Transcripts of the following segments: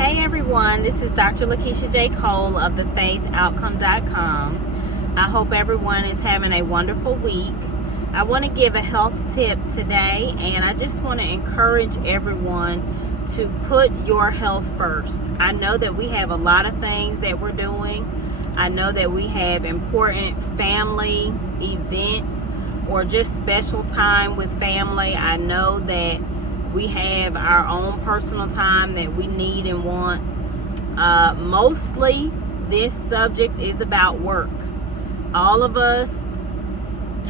Hey everyone, this is Dr. Lakeisha J. Cole of thefaithoutcome.com. I hope everyone is having a wonderful week. I want to give a health tip today, and I just want to encourage everyone to put your health first. I know that we have a lot of things that we're doing. I know that we have important family events or just special time with family. I know that we have our own personal time that we need and want. Mostly this subject is about work. All of us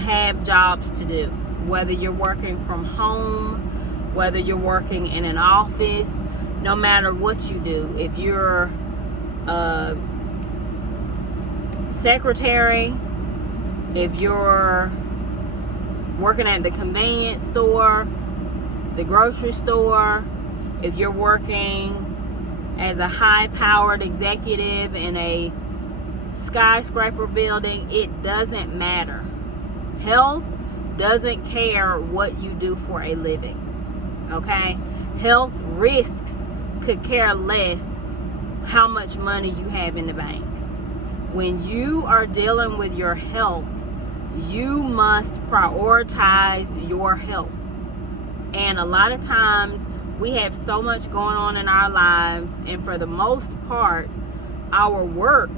have jobs to do, whether you're working from home, whether you're working in an office, no matter what you do. If you're a secretary, if you're working at the convenience store, the grocery store, if you're working as a high-powered executive in a skyscraper building, it doesn't matter. Health doesn't care what you do for a living, okay? Health risks could care less how much money you have in the bank. When you are dealing with your health, you must prioritize your health. And a lot of times we have so much going on in our lives, and for the most part, our work,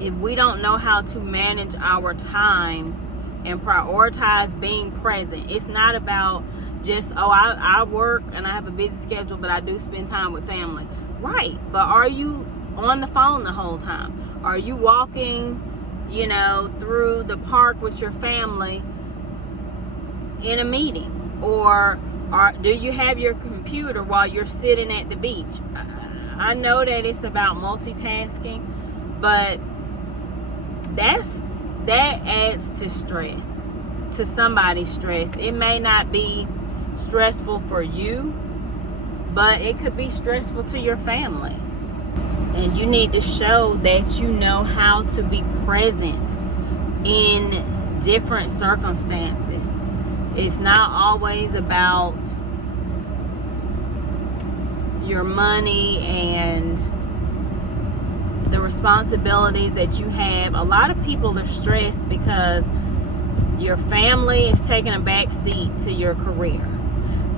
if we don't know how to manage our time and prioritize being present, it's not about just, I work and I have a busy schedule, but I do spend time with family. Right, but are you on the phone the whole time? Are you walking, through the park with your family in a meeting? Or do you have your computer while you're sitting at the beach? I know that it's about multitasking, but that adds to stress, to somebody's stress. It may not be stressful for you, but it could be stressful to your family. And you need to show that you know how to be present in different circumstances. It's not always about your money and the responsibilities that you have. A lot of people are stressed because your family is taking a back seat to your career,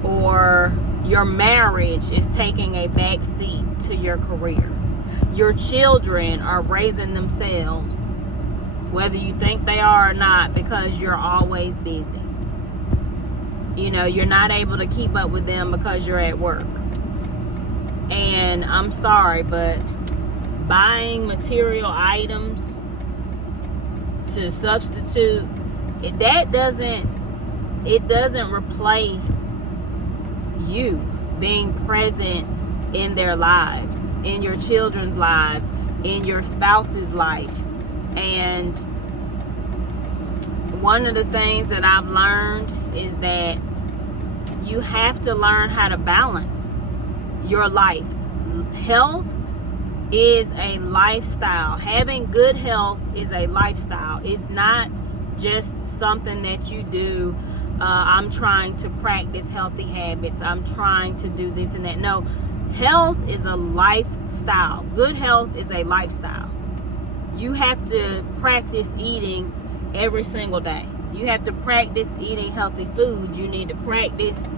or your marriage is taking a back seat to your career. Your children are raising themselves, whether you think they are or not, because you're always busy. You're not able to keep up with them because you're at work. And I'm sorry, but buying material items to substitute, it doesn't replace you being present in their lives, in your children's lives, in your spouse's life. And one of the things that I've learned is that you have to learn how to balance your life. Health is a lifestyle. Having good health is a lifestyle. It's not just something that you do. I'm trying to practice healthy habits. I'm trying to do this and that. No, health is a lifestyle. Good health is a lifestyle. You have to practice eating every single day. You have to practice eating healthy food. You need to practice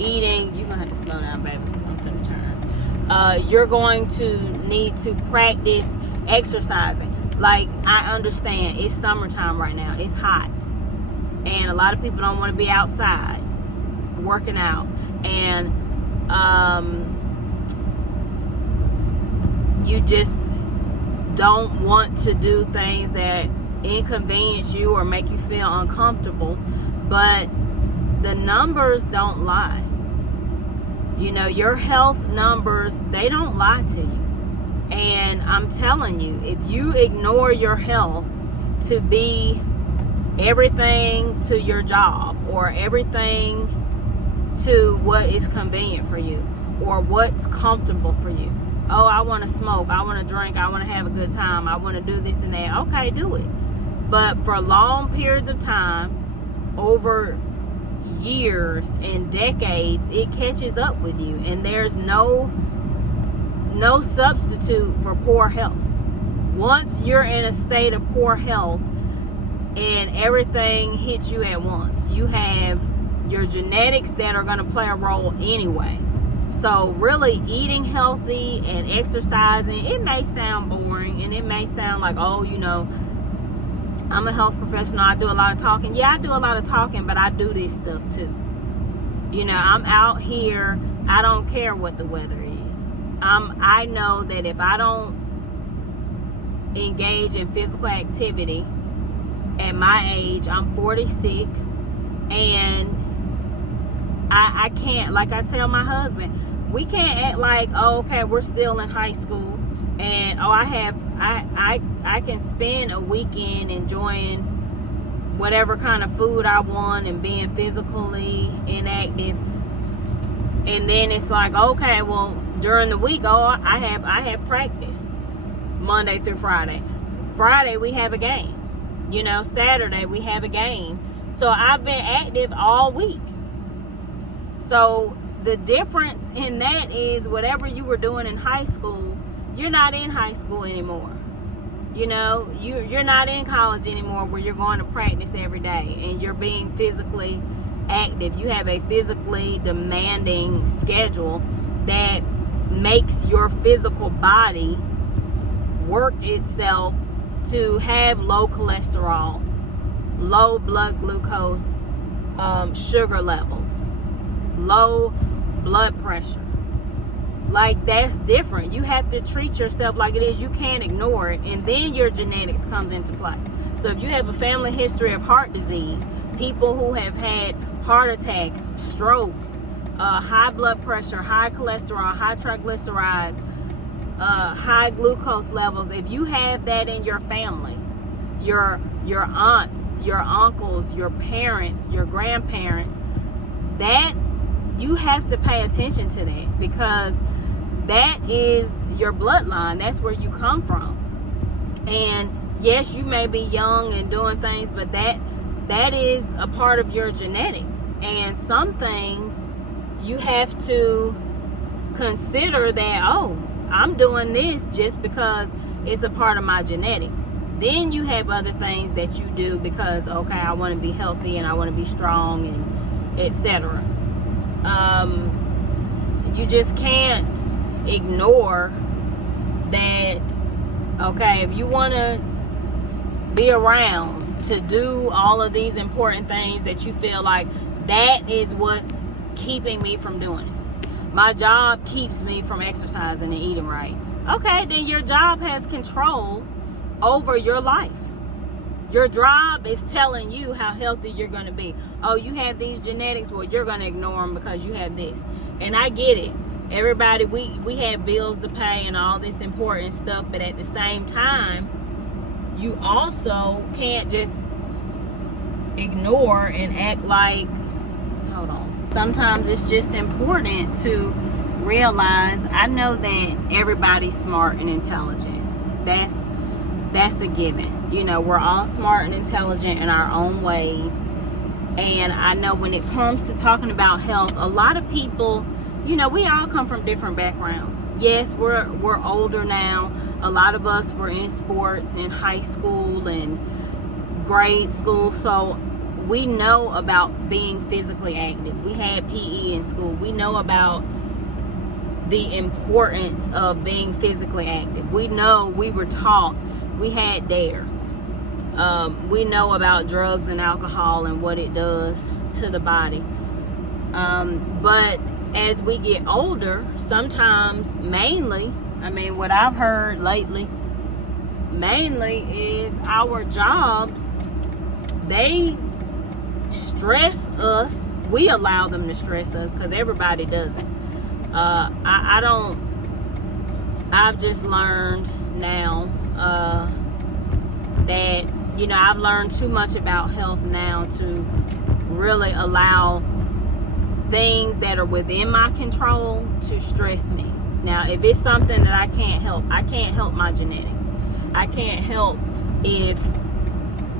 eating. You're going to have to slow down, baby. I'm going to turn. You're going to need to practice exercising. Like, I understand it's summertime right now. It's hot. And a lot of people don't want to be outside working out. And you just don't want to do things that inconvenience you or make you feel uncomfortable, but the numbers don't lie. Your health numbers, they don't lie to you. And I'm telling you, if you ignore your health to be everything to your job, or everything to what is convenient for you, or what's comfortable for you. Oh, I want to smoke, I want to drink, I want to have a good time, I want to do this and that. Okay, do it. But for long periods of time, over years and decades, it catches up with you, and there's no no substitute for poor health. Once you're in a state of poor health and everything hits you at once, you have your genetics that are going to play a role anyway. So really eating healthy and exercising, it may sound boring and it may sound like, oh, you know, I'm a health professional, I do a lot of talking. Yeah, I do a lot of talking, but I do this stuff too. You know, I'm out here, I don't care what the weather is. I know that if I don't engage in physical activity at my age, I'm 46, and I can't, like I tell my husband, we can't act like, oh, okay, we're still in high school, and oh, I can spend a weekend enjoying whatever kind of food I want and being physically inactive, and then it's like, okay, well, during the week, oh, I have practice Monday through Friday. Friday we have a game. You know, Saturday we have a game. So I've been active all week. So the difference in that is whatever you were doing in high school, you're not in high school anymore. You know, you're not in college anymore where you're going to practice every day and you're being physically active. You have a physically demanding schedule that makes your physical body work itself to have low cholesterol, low blood glucose, sugar levels, low blood pressure. Like, that's different. You have to treat yourself like it is. You can't ignore it, and then your genetics comes into play. So if you have a family history of heart disease, people who have had heart attacks, strokes, high blood pressure, high cholesterol, high triglycerides, high glucose levels, if you have that in your family, your aunts, your uncles, your parents, your grandparents, that you have to pay attention to that, because that is your bloodline. That's where you come from. And yes, you may be young and doing things, but that is a part of your genetics. And some things you have to consider that, oh, I'm doing this just because it's a part of my genetics. Then you have other things that you do because, okay, I want to be healthy and I want to be strong and etc. You just can't ignore that. Okay, if you want to be around to do all of these important things that you feel like that is what's keeping me from doing it. My job keeps me from exercising and eating right. Okay, then your job has control over your life. Your job is telling you how healthy you're going to be. Oh, you have these genetics, well, you're going to ignore them because you have this. And I get it. Everybody, we have bills to pay and all this important stuff, but at the same time, you also can't just ignore and act like, hold on. Sometimes it's just important to realize, I know that everybody's smart and intelligent. That's a given. You know, we're all smart and intelligent in our own ways. And I know when it comes to talking about health, a lot of people, you know, we all come from different backgrounds. Yes, we're older now. A lot of us were in sports in high school and grade school, so we know about being physically active. We had PE in school. We know about the importance of being physically active. We know, we were taught, we had DARE. We know about drugs and alcohol and what it does to the body. But as we get older, sometimes mainly, I mean, what I've heard lately, mainly is our jobs, they stress us. We allow them to stress us because everybody doesn't. I've just learned now that, you know, I've learned too much about health now to really allow things that are within my control to stress me. Now, if it's something that I can't help my genetics. I can't help if,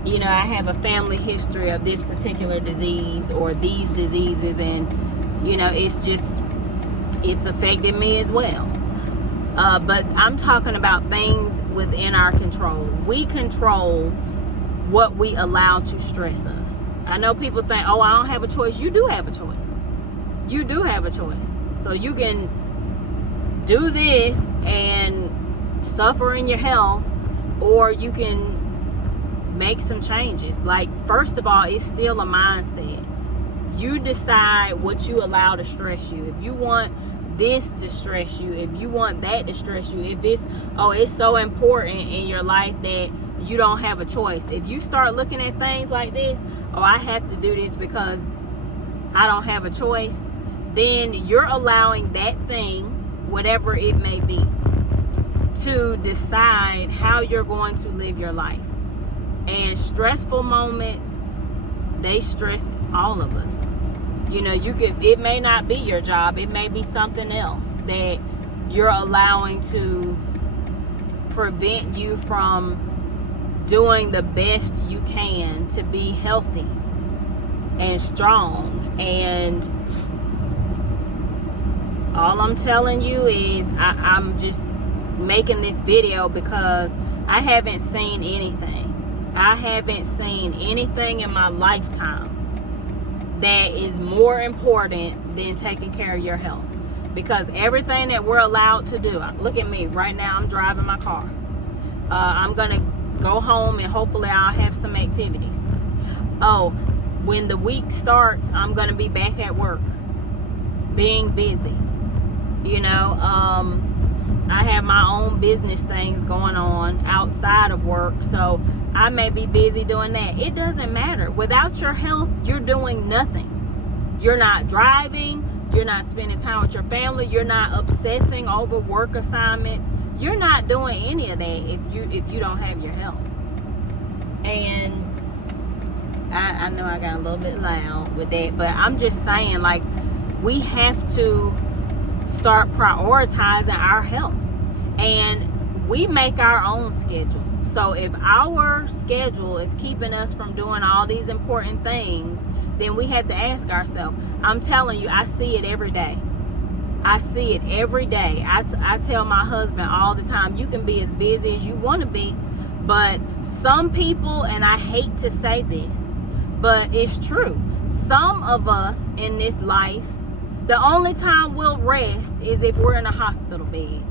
you know, I have a family history of this particular disease or these diseases, and, you know, it's affected me as well. But I'm talking about things within our control. We control what we allow to stress us. I know people think, oh, I don't have a choice. You do have a choice. You do have a choice. So you can do this and suffer in your health, or you can make some changes. Like, first of all, it's still a mindset. You decide what you allow to stress you. If you want this to stress you, if you want that to stress you, if it's so important in your life that you don't have a choice. If you start looking at things like this, oh, I have to do this because I don't have a choice, then you're allowing that thing, whatever it may be, to decide how you're going to live your life. And stressful moments, they stress all of us. You know, it may not be your job. It may be something else that you're allowing to prevent you from doing the best you can to be healthy and strong. And all I'm telling you is I'm just making this video because I haven't seen anything. I haven't seen anything in my lifetime that is more important than taking care of your health. Because everything that we're allowed to do, look at me right now, I'm driving my car. I'm gonna go home and hopefully I'll have some activities. Oh, when the week starts, I'm gonna be back at work, being busy. You know, I have my own business things going on outside of work, so I may be busy doing that. It doesn't matter. Without your health, you're doing nothing. You're not driving. You're not spending time with your family. You're not obsessing over work assignments. You're not doing any of that if you don't have your health. And I know I got a little bit loud with that, but I'm just saying, like, we have to start prioritizing our health. And we make our own schedules. So if our schedule is keeping us from doing all these important things, then we have to ask ourselves. I'm telling you, I see it every day. I see it every day. I tell my husband all the time, you can be as busy as you want to be, but some people, and I hate to say this, but it's true, some of us in this life, the only time we'll rest is if we're in a hospital bed.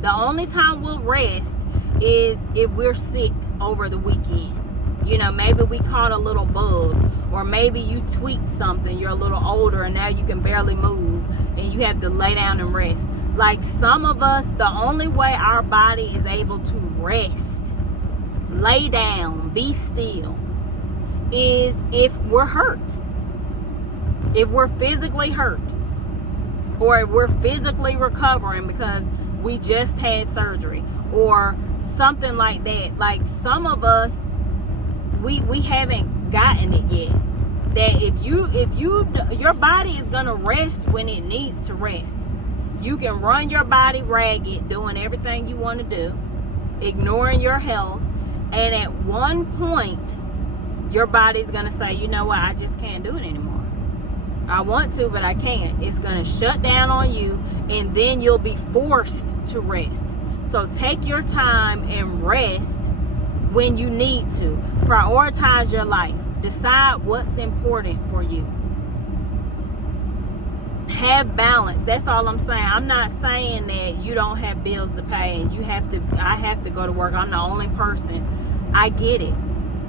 The only time we'll rest is if we're sick over the weekend. You know, maybe we caught a little bug, or maybe you tweaked something, you're a little older and now you can barely move and you have to lay down and rest. Like, some of us, the only way our body is able to rest, lay down, be still, is if we're hurt. If we're physically hurt, or if we're physically recovering because we just had surgery or something like that. Like, some of us, we haven't gotten it yet. That if your body is gonna rest when it needs to rest. You can run your body ragged doing everything you want to do, ignoring your health, and at one point your body's gonna say, you know what, I just can't do it anymore. I want to, but I can't. It's going to shut down on you, and then you'll be forced to rest. So take your time and rest when you need to. Prioritize your life. Decide what's important for you. Have balance. That's all I'm saying. I'm not saying that you don't have bills to pay and I have to go to work. I'm the only person. I get it.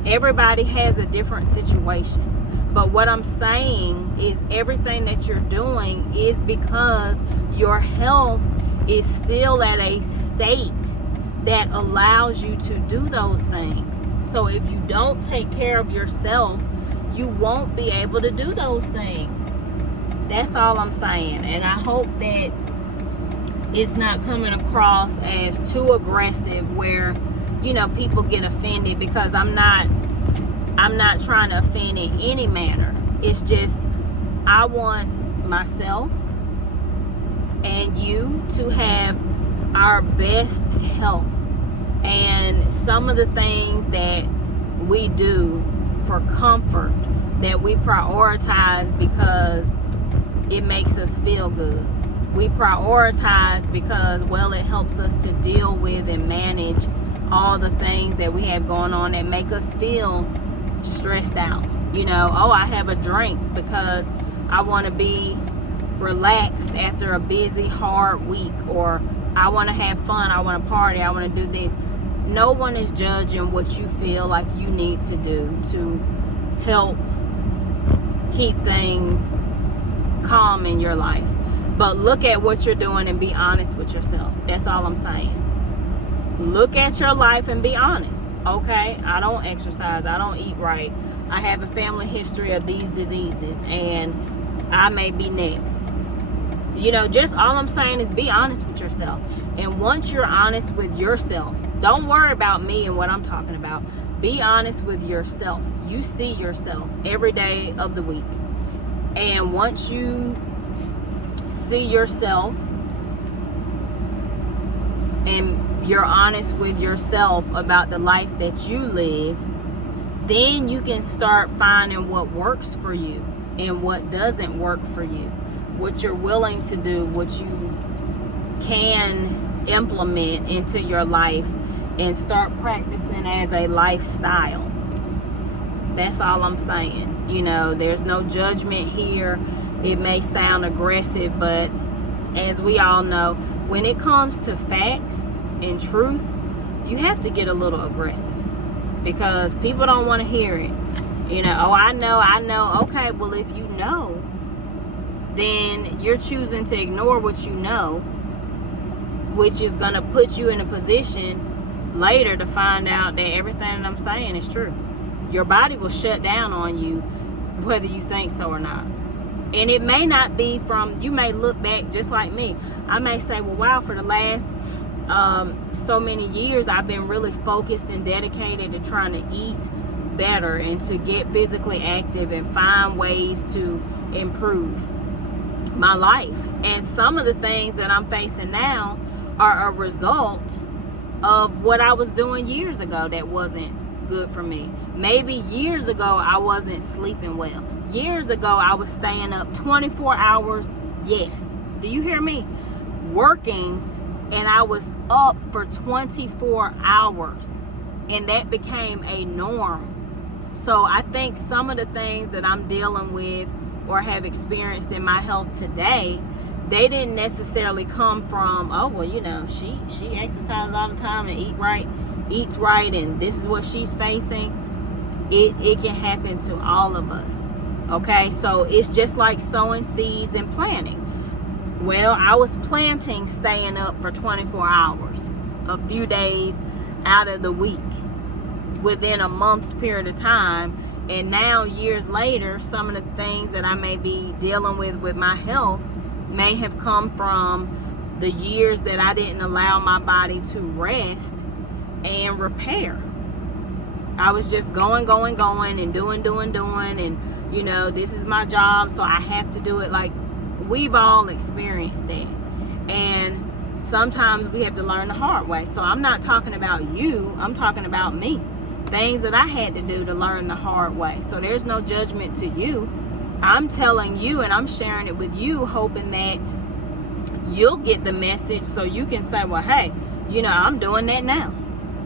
Everybody has a different situation. But what I'm saying is everything that you're doing is because your health is still at a state that allows you to do those things. So if you don't take care of yourself, you won't be able to do those things. That's all I'm saying. And I hope that it's not coming across as too aggressive where, you know, people get offended, because I'm not trying to offend in any manner. It's just, I want myself and you to have our best health. And some of the things that we do for comfort, that we prioritize because it makes us feel good. We prioritize because, well, it helps us to deal with and manage all the things that we have going on that make us feel stressed out. You know, oh, I have a drink because I want to be relaxed after a busy, hard week, or I want to have fun, I want to party, I want to do this. No one is judging what you feel like you need to do to help keep things calm in your life. But look at what you're doing and be honest with yourself. That's all I'm saying. Look at your life and be honest. Okay, I don't exercise, I don't eat right, I have a family history of these diseases, and I may be next. You know, just all I'm saying is be honest with yourself. And once you're honest with yourself, don't worry about me and what I'm talking about. Be honest with yourself. You see yourself every day of the week. And once you see yourself and you're honest with yourself about the life that you live, then you can start finding what works for you and what doesn't work for you, what you're willing to do, what you can implement into your life, and start practicing as a lifestyle. That's all I'm saying. You know, there's no judgment here. It may sound aggressive, but as we all know, when it comes to facts and truth, you have to get a little aggressive because people don't want to hear it. You know, oh, I know. Okay, well, if you know, then you're choosing to ignore what you know, which is going to put you in a position later to find out that everything that I'm saying is true. Your body will shut down on you whether you think so or not. And it may not be from, you may look back just like me. I may say, well, wow, for the last so many years, I've been really focused and dedicated to trying to eat better and to get physically active and find ways to improve my life. And some of the things that I'm facing now are a result of what I was doing years ago that wasn't good for me. Maybe years ago I wasn't sleeping well. Years ago I was staying up 24 hours. Yes. Do you hear me? Working, and I was up for 24 hours. And that became a norm. So I think some of the things that I'm dealing with or have experienced in my health today, they didn't necessarily come from, oh, well, you know, she exercises all the time and eats right, and this is what she's facing. It can happen to all of us. Okay, so it's just like sowing seeds and planting. Well, I was planting staying up for 24 hours, a few days out of the week, within a month's period of time. And now, years later, some of the things that I may be dealing with my health may have come from the years that I didn't allow my body to rest and repair. I was just going and doing, and you know, this is my job, so I have to do it. Like, we've all experienced that. And sometimes we have to learn the hard way. So I'm not talking about you, I'm talking about me. Things that I had to do to learn the hard way. So there's no judgment to you. I'm telling you and I'm sharing it with you, hoping that you'll get the message so you can say, well, hey, you know, I'm doing that now.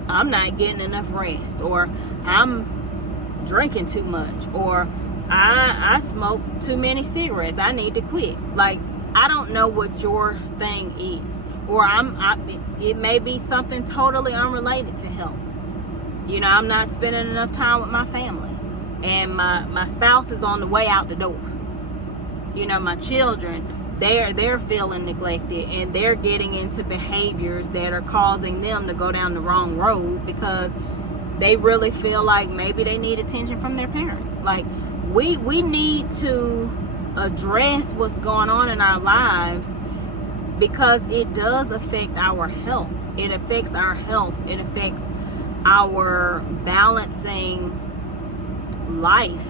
I'm not getting enough rest, or I'm drinking too much, or I smoke too many cigarettes. I need to quit. Like, I don't know what your thing is, or it may be something totally unrelated to health. You know, I'm not spending enough time with my family, and my spouse is on the way out the door. You know, my children, they're feeling neglected, and they're getting into behaviors that are causing them to go down the wrong road because they really feel like maybe they need attention from their parents. Like, we need to address what's going on in our lives because it does affect our health. It affects our health. It affects our balancing life,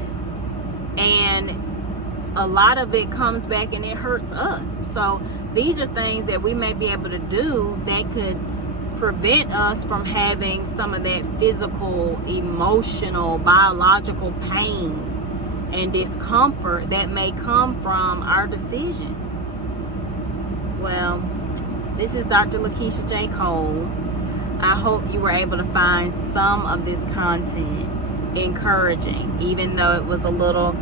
and a lot of it comes back and it hurts us. So these are things that we may be able to do that could prevent us from having some of that physical, emotional, biological pain and discomfort that may come from our decisions. Well, this is Dr. Lakeisha J. Cole. I hope you were able to find some of this content encouraging, even though it was a little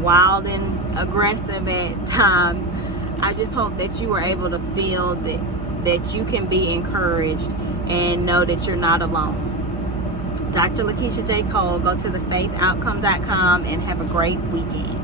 wild and aggressive at times. I just hope that you were able to feel that you can be encouraged and know that you're not alone. Dr. Lakeisha J. Cole. Go to thefaithoutcome.com and have a great weekend.